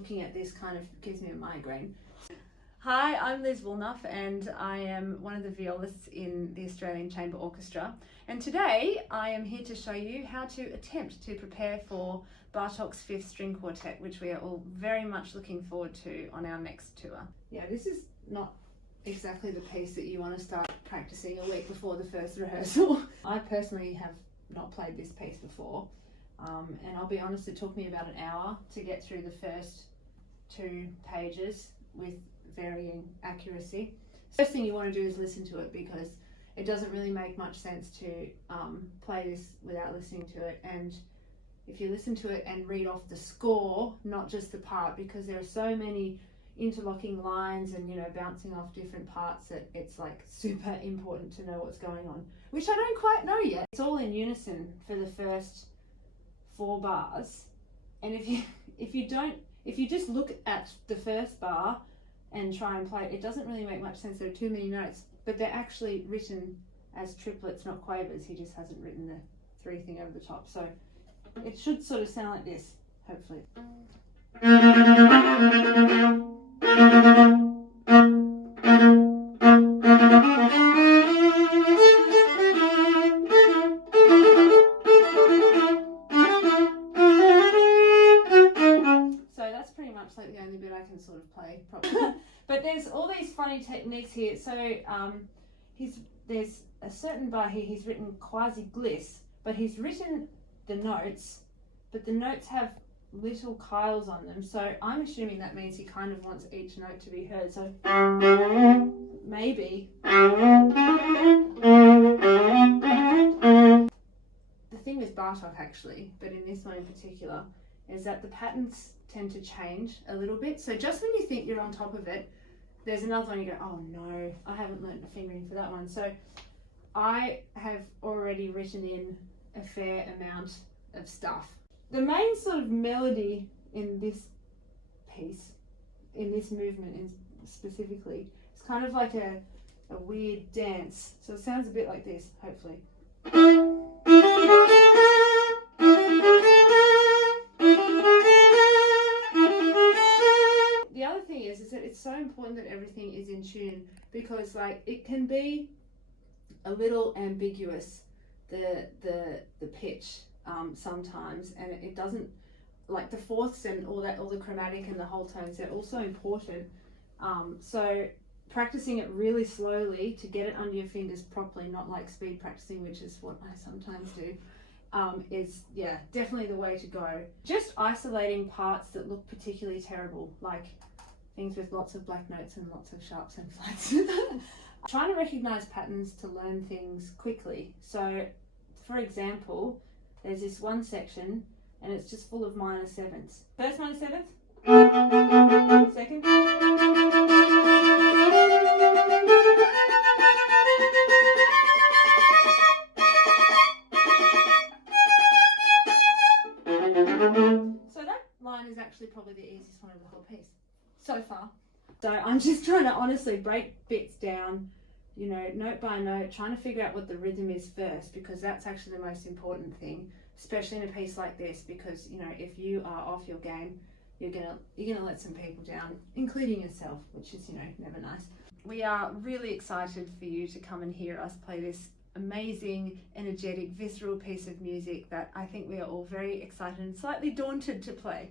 looking at this kind of gives me a migraine. Hi, I'm Liz Woolnough and I am one of the violists in the Australian Chamber Orchestra. And today I am here to show you how to attempt to prepare for Bartók's 5th String Quartet, which we are all very much looking forward to on our next tour. Yeah, this is not exactly the piece that you want to start practicing a week before the first rehearsal. I personally have not played this piece before, and I'll be honest, it took me about an hour to get through the first 2 pages with varying accuracy. First thing you want to do is listen to it, because it doesn't really make much sense to play this without listening to it. And if you listen to it and read off the score, not just the part, because there are so many interlocking lines and, you know, bouncing off different parts, that it's like super important to know what's going on, which I don't quite know yet. It's all in unison for the first 4 bars, and if you just look at the first bar and try and play it, it doesn't really make much sense. There are too many notes, but they're actually written as triplets, not quavers. He just hasn't written the 3 thing over the top, so it should sort of sound like this, hopefully. Like the only bit I can sort of play properly. But there's all these funny techniques here. So there's a certain bar here he's written quasi-gliss, but he's written the notes, but the notes have little kiles on them, so I'm assuming that means he kind of wants each note to be heard. So maybe the thing with Bartók, actually, but in this one in particular, is that the patterns tend to change a little bit. So just when you think you're on top of it, there's another one you go, oh no, I haven't learned the fingering for that one. So I have already written in a fair amount of stuff. The main sort of melody in this piece, in this movement specifically, is kind of like a weird dance. So it sounds a bit like this, hopefully. The other thing is that it's so important that everything is in tune, because like it can be a little ambiguous, the pitch sometimes, and it doesn't, like the fourths and all the chromatic and the whole tones, they're also important. So practicing it really slowly to get it under your fingers properly, not like speed practicing, which is what I sometimes do, is definitely the way to go. Just isolating parts that look particularly terrible, like things with lots of black notes and lots of sharps and flats. Trying to recognize patterns to learn things quickly. So for example, there's this one section and it's just full of minor sevenths. First minor seventh, second, so that line is actually probably the easiest one of the whole piece so far. So I'm just trying to honestly break bits down, you know, note by note, trying to figure out what the rhythm is first, because that's actually the most important thing, especially in a piece like this, because, you know, if you are off your game, you're gonna let some people down, including yourself, which is, you know, never nice. We are really excited for you to come and hear us play this amazing, energetic, visceral piece of music that I think we are all very excited and slightly daunted to play.